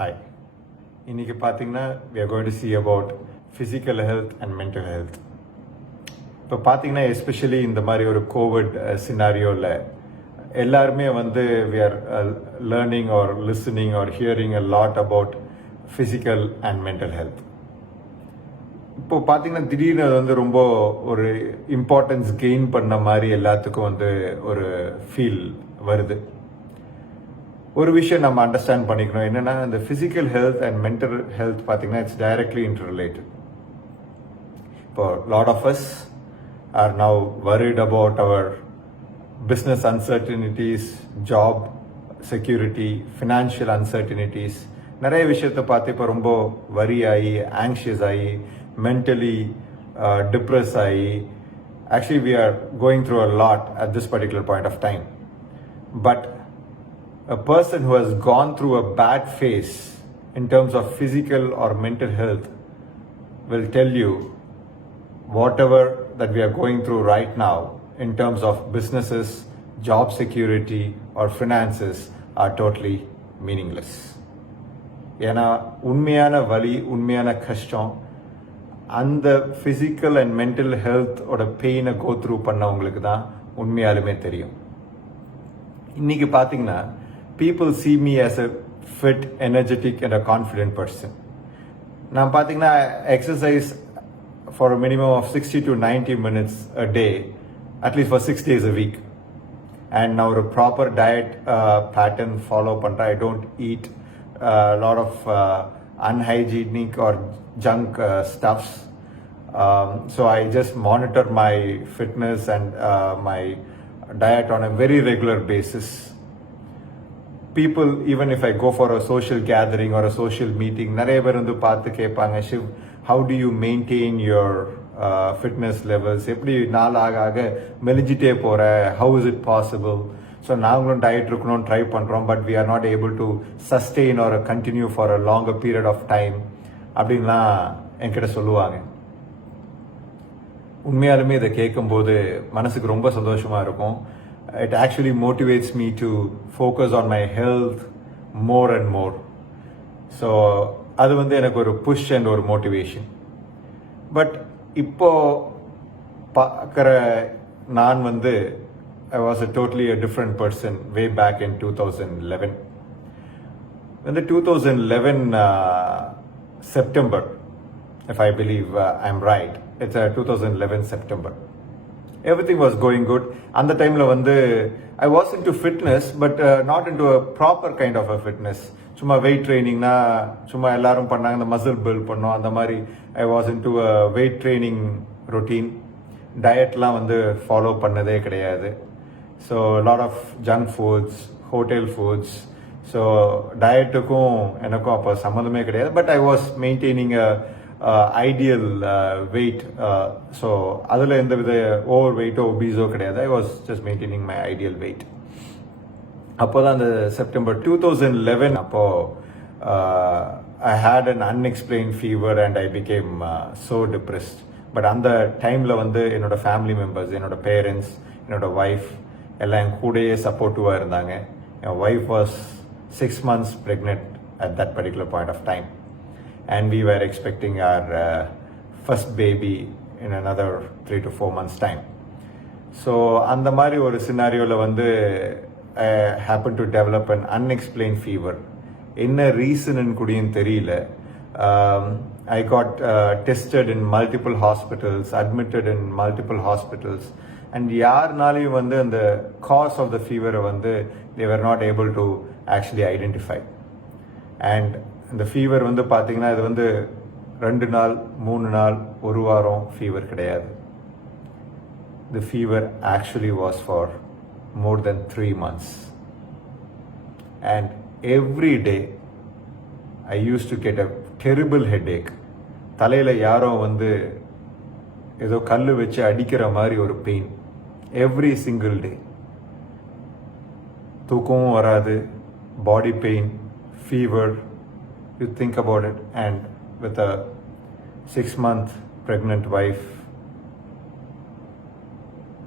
Hi. இன்னைக்கு பார்த்தீங்கன்னா we are going to see about physical health and mental health. இப்போ பார்த்தீங்கன்னா எஸ்பெஷலி இந்த மாதிரி ஒரு கோவிட் சினாரியோவில் எல்லாருமே வந்து we are learning or listening or hearing a lot about physical and mental health. இப்போ பார்த்தீங்கன்னா திடீர்னு அது வந்து ரொம்ப ஒரு இம்பார்ட்டன்ஸ் கெயின் பண்ண மாதிரி எல்லாத்துக்கும் வந்து ஒரு ஃபீல் வருது. ஒரு விஷயம் நம்ம அண்டர்ஸ்டாண்ட் பண்ணிக்கணும் என்னன்னா இந்த physical health and mental health பார்த்தீங்கன்னா இட்ஸ் டைரக்ட்லி இன்டர் ரிலேட்டட். இப்போ lot of us are now worried about our business uncertainties, job security, financial uncertainties, நிறைய விஷயத்தை பார்த்து இப்போ ரொம்ப வரி ஆகி, ஆங்ஷியஸ் ஆகி, மென்டலி டிப்ரெஸ் ஆகி, actually we are going through a lot at this particular point of time. But a person who has gone through a bad phase in terms of physical or mental health will tell you whatever that we are going through right now in terms of businesses, job security or finances are totally meaningless. ஏன்னா உண்மையான வலி, உண்மையான கஷ்டம் அந்த physical and mental health ஓட பெயினை go through பண்ணவங்களுக்கு தான் உண்மையாலுமே தெரியும். இன்னைக்கு பார்த்தீங்கன்னா people see me as a fit, energetic and a confident person. நான் பார்த்தீங்கன்னா exercise for a minimum of 60 to 90 minutes a day, at least for 6 days a week. And now a proper diet pattern follow பண்றேன். I don't eat a lot of unhygienic or junk stuffs. So I just monitor my fitness and my diet on a very regular basis. People, even if I go for a social gathering or a social meeting, நிறைய பேர் வந்து பார்த்து கேட்பாங்க, Shiv, how do you maintain your fitness levels? எப்படி நாள் ஆக ஆக மெலிஞ்சிட்டே போற, how is it possible? So நாங்களும் டயட் இருக்கணும்னு ட்ரை பண்ணுறோம், but we are not able to sustain or continue for a longer period of time அப்படின்லாம் என்கிட்ட சொல்லுவாங்க. உண்மையாலுமே இதை கேட்கும்போது மனசுக்கு ரொம்ப சந்தோஷமாக இருக்கும். It actually motivates me to focus on my health more and more. So அது வந்து எனக்கு ஒரு புஷ் அண்ட் ஒரு மோட்டிவேஷன். பட் இப்போ பார்க்குற நான் வந்து I was a totally a different person way back in 2011. In the 2011 September, if I believe I'm right, it's 2011 September. Everything was going good. அந்த டைம்ல வந்து I was into fitness, but not into a proper kind of a fitness. சும்மா wait ட்ரைனிங்னா சும்மா எல்லாரும் பண்ணாங்க, இந்த muscle build பண்ணோம், அந்த மாதிரி I was into a weight training routine. டயட்லாம் வந்து ஃபாலோ பண்ணதே கிடையாது. So lot of junk foods, hotel foods. So டயட்டுக்கும் எனக்கும் அப்போ சம்மந்தமே கிடையாது. But I was maintaining ideal weight. So அதில் எந்த வித ஓவர் வெயிட்டோ ஒபீஸோ கிடையாது. I was just maintaining my ideal weight. அப்போ தான் அந்த செப்டம்பர் 2011 அப்போ I had an unexplain fever and I became so depressed. But அந்த டைமில் வந்து என்னோட ஃபேமிலி மெம்பர்ஸ், என்னோட பேரண்ட்ஸ், என்னோட ஒய்ஃப் எல்லாம் என் கூடயே சப்போர்ட்டிவாக இருந்தாங்க. என் wife was 6 months pregnant at that particular point of time. And we were expecting our first baby in another 3 to 4 months time. So அந்த மாதிரி ஒரு சினாரியோவில் வந்து I happened to develop an unexplained fever. என்ன ரீசன் கூடயும் தெரியல. I got tested in multiple hospitals, admitted in multiple hospitals, and யாருனாலையும் வந்து அந்த cause of the fever வந்து they were not able to actually identify. And இந்த fever வந்து பார்த்தீங்கன்னா இது வந்து 2 நாள் 3 நாள் 1 வாரம் ஃபீவர் கிடையாது. The fever actually was for more than 3 months. And every day I used to get a terrible headache. தலையில் யாரோ வந்து ஏதோ கல் வச்சு அடிக்கிற மாதிரி ஒரு பெயின் எவ்ரி சிங்கிள் டே. தூக்கமும் வராது, body pain, fever. You think about it. And with a 6 month pregnant wife.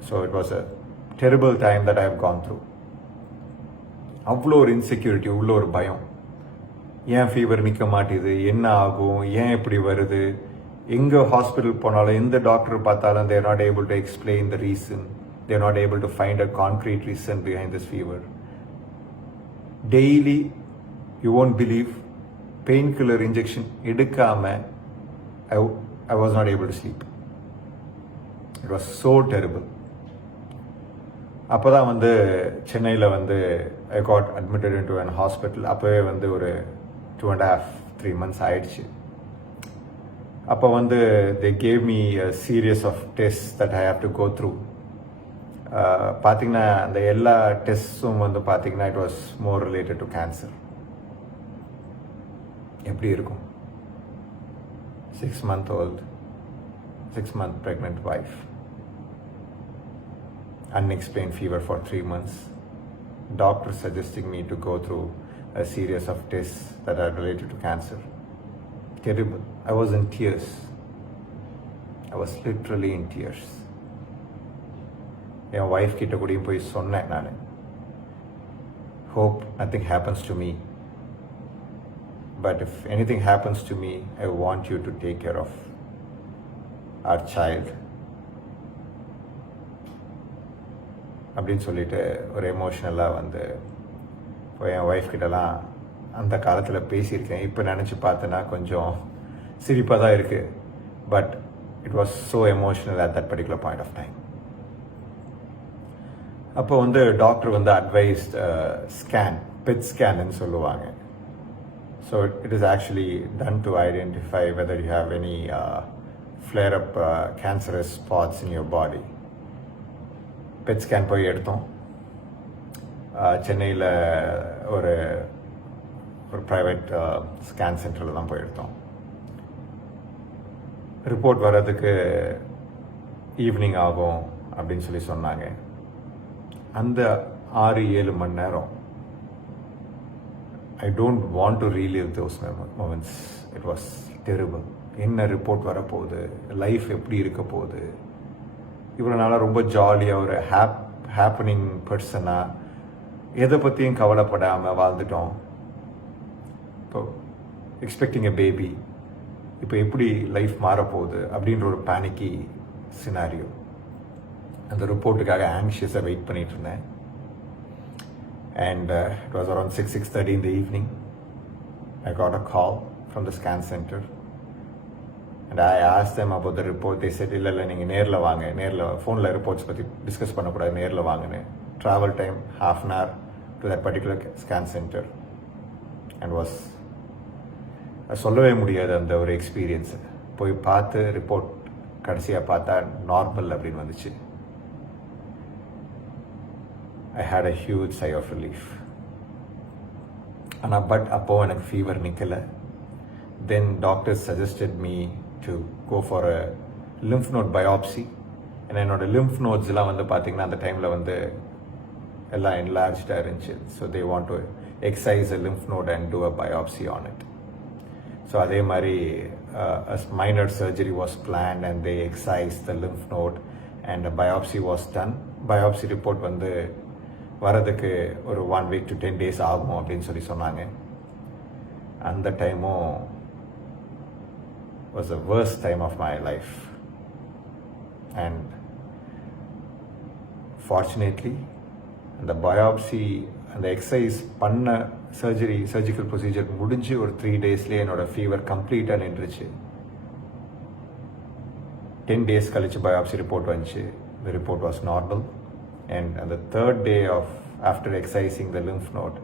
So it was a terrible time that I have gone through. அவ்வளோ ஒரு இன்செக்யூரிட்டி, உள்ள ஒரு பயம். ஏன் ஃபீவர் நிற்க மாட்டேது, என்ன ஆகும், ஏன் இப்படி வருது, எங்கே ஹாஸ்பிட்டல் போனாலும் எந்த டாக்டர் பார்த்தாலும் they are not able to explain the reason, they are not able to find a concrete reason behind this fever. Daily, you won't believe, painkiller injection எடுக்காம I was not able to sleep. It was so terrible. அப்போ தான் வந்து சென்னையில் வந்து I got admitted into an hospital. அப்போவே வந்து ஒரு 2.5-3 months ஆயிடுச்சு. அப்போ வந்து they gave me a series of tests that I have to go through. பார்த்தீங்கன்னா அந்த எல்லா டெஸ்ட்ஸும் வந்து பார்த்தீங்கன்னா it was more related to cancer. எப்படி இருக்கும்? 6-month-old, 6-month pregnant wife, unexplained fever for 3 months, doctor suggesting me to go through a series of tests that are related to cancer. Terrible. I was in tears. I was literally in tears. N wife கிட்ட கூடயும் போய் சொன்னேன் நான், hope nothing happens to me, but if anything happens to me, I want you to take care of our child. அப்படின்னு சொல்லிட்டு ஒரு எமோஷ்னலாக வந்து இப்போ என் ஒய்ஃப் கிட்டலாம் அந்த காலத்தில் பேசியிருக்கேன். இப்போ நினச்சி பார்த்தேன்னா கொஞ்சம் சிரிப்பாக தான் இருக்குது, but it was so emotional at that particular point of time. அப்போ வந்து டாக்டர் வந்து அட்வைஸ்ட் ஸ்கேன், பெட் ஸ்கேன்னு சொல்லுவாங்க. So it is actually done to identify whether you have any flare up cancerous spots in your body. PET scan போய் எடுத்தோம். சென்னையில் ஒரு private scan சென்டரில் தான் போய் எடுத்தோம். ரிப்போர்ட் வர்றதுக்கு ஈவினிங் ஆகும் அப்படின்னு சொல்லி சொன்னாங்க. அந்த 6-7 மணி நேரம் I don't want to relive those moments. It was terrible. என்ன ரிப்போர்ட் வரப்போகுது, லைஃப் எப்படி இருக்க போகுது, இவ்வளோ நாளாக ரொம்ப ஜாலியாக ஒரு ஹாப்பனிங் பர்சனாக எதை பற்றியும் கவலைப்படாமல் வாழ்ந்துட்டோம். இப்போ எக்ஸ்பெக்டிங் எ பேபி, இப்போ எப்படி லைஃப் மாறப்போகுது அப்படின்ற ஒரு பேனிக்கி சினாரியோ. அந்த ரிப்போர்ட்டுக்காக ஆங்ஷியஸாக வெயிட் பண்ணிட்டு இருந்தேன். And it was around 6:30 in the evening. I got a call from the scan center and I asked them about the report. They said இல்லை நீங்கள் நேரில் வாங்க, நேரில் ஃபோனில் ரிப்போர்ட்ஸ் பற்றி டிஸ்கஸ் பண்ணக்கூடாது, நேரில் வாங்கினேன். Travel time 1/2 an hour to that particular scan center and was சொல்லவே முடியாது அந்த ஒரு எக்ஸ்பீரியன்ஸு. போய் பார்த்து ரிப்போர்ட் கடைசியாக பார்த்தா நார்மல் அப்படின்னு வந்துச்சு. I had a huge sigh of relief. ஆனால் பட் அப்போது எனக்கு ஃபீவர் நிற்கலை. Then doctors suggested me to go for a lymph node biopsy. ஏன்னா என்னோட லிம்ஃப் நோட்ஸ்லாம் வந்து பார்த்திங்கன்னா அந்த டைமில் வந்து எல்லாம் என்லார்ஜ்டாக இருந்துச்சு. So they want to excise a lymph node and do a biopsy on it. So அதே மாதிரி a minor surgery was planned and they excised the lymph node and a biopsy was done. Biopsy report வந்து வரதுக்கு ஒரு 1 week to 10 days ஆகும் அப்படின்னு சொல்லி சொன்னாங்க. அந்த டைமும் was the worst time of my life. And fortunately அந்த biopsy அந்த எக்ஸசைஸ் பண்ண சர்ஜிக்கல் ப்ரொசீஜர் முடிஞ்சு ஒரு 3 daysலேயே என்னோட ஃபீவர் கம்ப்ளீட்டாக நின்றுச்சு. 10 days கழிச்சு பயாப்சி ரிப்போர்ட் வந்துச்சு. The report was normal. And on the 3rd day of after excising the lymph node,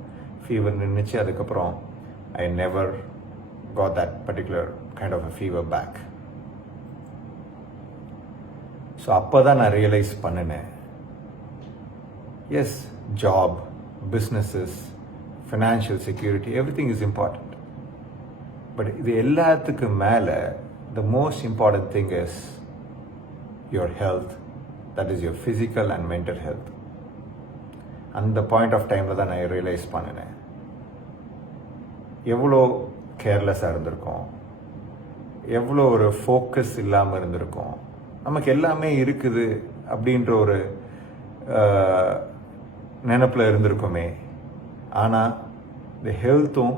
fever நின்றுச்சு. அதுக்கப்புறம் I never got that particular kind of a fever back. So அப்போ தான் நான் realize பண்ணினேன், yes, job, businesses, financial security, everything is important. But இது எல்லாத்துக்கு மேலே the most important thing is your health, that is your physical and mental health. அந்த point of டைமில் தான் நான் ரியலைஸ் பண்ணினேன், எவ்வளோ கேர்லெஸ்ஸாக இருந்திருக்கோம், எவ்வளோ ஒரு ஃபோக்கஸ் இல்லாமல் இருந்திருக்கோம். நமக்கு எல்லாமே இருக்குது அப்படின்ற ஒரு நினப்பில் இருந்திருக்கோமே. ஆனால் இந்த ஹெல்த்தும்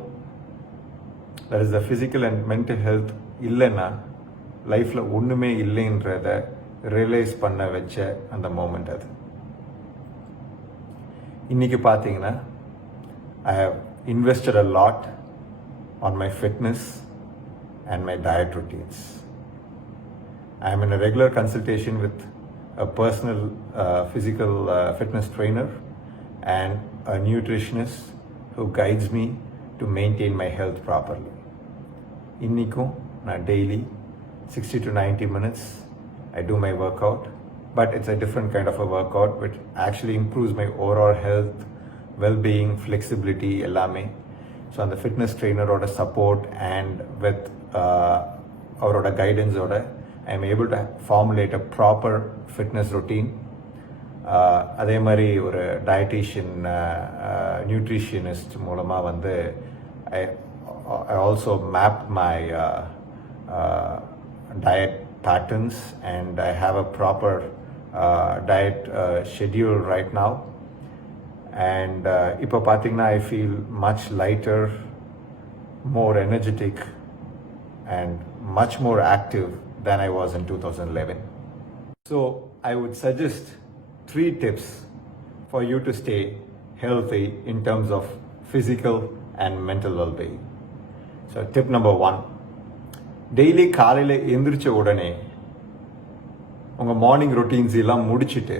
that is the physical and mental health இல்லைன்னா லைஃப்பில் ஒன்றுமே இல்லைன்றத ரியலைஸ் பண்ண வச்ச அந்த மூமெண்ட் அது. இன்றைக்கி பார்த்தீங்கன்னா I have invested a lot on my fitness and my diet routines. I am in a regular consultation with a personal physical fitness trainer and a nutritionist who guides me to maintain my health properly. Innikum na daily 60 to 90 minutes I do my workout, but it's a different kind of a workout which actually improves my overall health, well-being, flexibility ellame. So on the fitness trainer oda support and with avaroda guidance oda I am able to formulate a proper fitness routine. அதே மாதிரி ஒரு dietician nutritionist மூலமாக வந்து I also mapped my diet patterns and I have a proper diet schedule right now. And இப்போ பார்த்தீங்கன்னா I feel much lighter, more energetic and much more active than I was in 2011. So I would suggest 3 tips for you to stay healthy in terms of physical and mental well-being. So tip number 1, daily காலையில் எந்திரிச்ச உடனே உங்கள் morning routines எல்லாம் முடிச்சுட்டு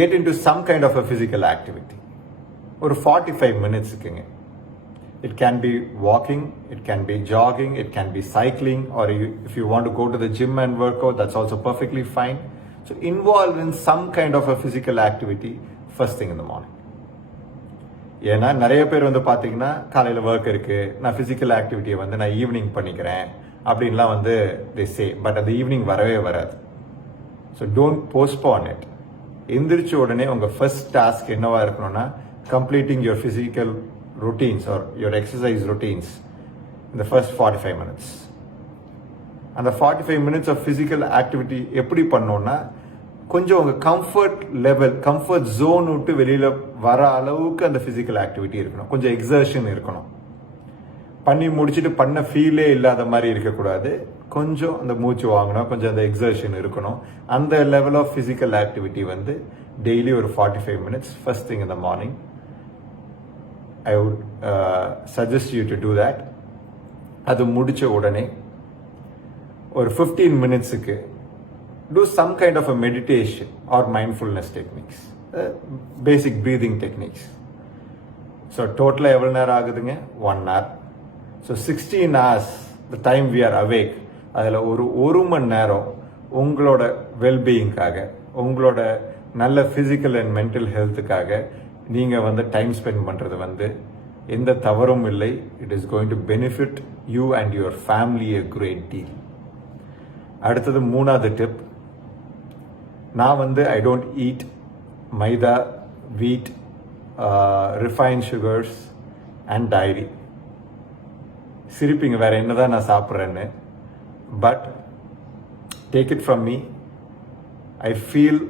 get into some kind of a physical activity. ஒரு 45 minutes இருக்குங்க. It can be walking, it can be jogging, it can be cycling, or if you want to go to the gym and work out, that's also perfectly fine. So involve in some kind of a physical activity first thing in the morning. ஏன்னா நிறைய பேர் வந்து பார்த்தீங்கன்னா காலையில் work இருக்குது, நான் physical ஆக்டிவிட்டியை வந்து நான் ஈவினிங் பண்ணிக்கிறேன் அப்படின்லாம் வந்து they say, பட் அது ஈவினிங் வரவே வராது. So don't postpone it. எந்திரிச்ச உடனே உங்கள் ஃபர்ஸ்ட் டாஸ்க் என்னவா இருக்கணும்னா completing your physical routines or your exercise routines in the first 45 minutes. And the 45 minutes of physical activity எப்படி பண்ணோம்னா கொஞ்சம் உங்கள் கம்ஃபர்ட் லெவல், கம்ஃபர்ட் ஜோன் விட்டு வெளியில் வர அளவுக்கு அந்த ஃபிசிக்கல் ஆக்டிவிட்டி இருக்கணும். கொஞ்சம் எக்ஸர்ஷன் இருக்கணும். பண்ணி முடிச்சுட்டு பண்ண ஃபீலே இல்லாத மாதிரி இருக்கக்கூடாது. கொஞ்சம் அந்த மூச்சு வாங்கணும், கொஞ்சம் அந்த எக்ஸர்ஷன் இருக்கணும். அந்த லெவல் ஆஃப் ஃபிசிக்கல் ஆக்டிவிட்டி வந்து டெய்லி ஒரு 45 minutes first thing in the morning I would suggest you to do that. அது முடிச்ச உடனே ஒரு 15 minutesக்கு do some kind of a meditation or mindfulness techniques, basic breathing techniques. So total எவ்வளவு நேரம் ஆகுதுங்க? 1 hour. So 16 hours the time we are awake. அதில் ஒரு மணி நேரம் உங்களோட வெல்பீயிங்காக, உங்களோட நல்ல ஃபிசிக்கல் அண்ட் மென்டல் ஹெல்த்துக்காக நீங்கள் வந்து டைம் ஸ்பெண்ட் பண்ணுறது வந்து எந்த தவறும் இல்லை. It is going to benefit you and your family a great deal. அடுத்தது 3வது டிப், நான் வந்து I don't eat maida, wheat, refined sugars and dairy. சிரிப்பீங்க வேற என்னதான் நான் சாப்பிட்றேன்னு, but take it from me, I feel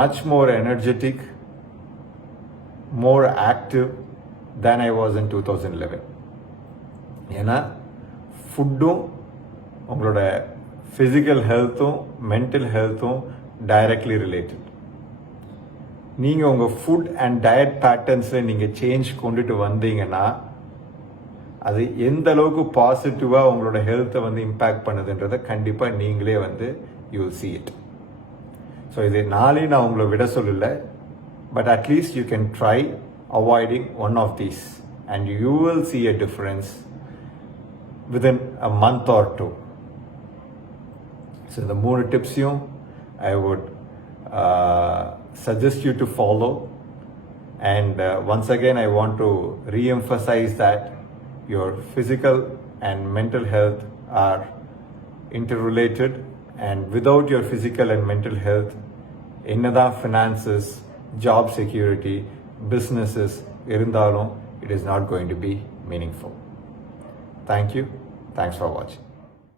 much more energetic, more active than I was in 2011. ஏன்னா ஃபுட்டும் உங்களோட ஃபிசிக்கல் ஹெல்த்தும் மென்டல் ஹெல்த்தும் டைரக்ட்லி ரிலேட்டட். நீங்கள் உங்கள் ஃபுட் அண்ட் டயட் பேட்டர்ன்ஸில் நீங்கள் சேஞ்ச் கொண்டுட்டு வந்தீங்கன்னா அது எந்த அளவுக்கு பாசிட்டிவாக உங்களோட ஹெல்த்தை வந்து இம்பேக்ட் பண்ணுதுன்றதை கண்டிப்பாக நீங்களே வந்து you will see it. So இது நாளையும் நான் உங்களை விட சொல்லலை, but at least you can try avoiding one of these and you will see a difference within a month or 2. So the more tips I would suggest you to follow. And once again I want to re-emphasize that your physical and mental health are interrelated, and without your physical and mental health, என்னதான் finances, job security, businesses irundhalum, it is not going to be meaningful. Thank you. Thanks for watching.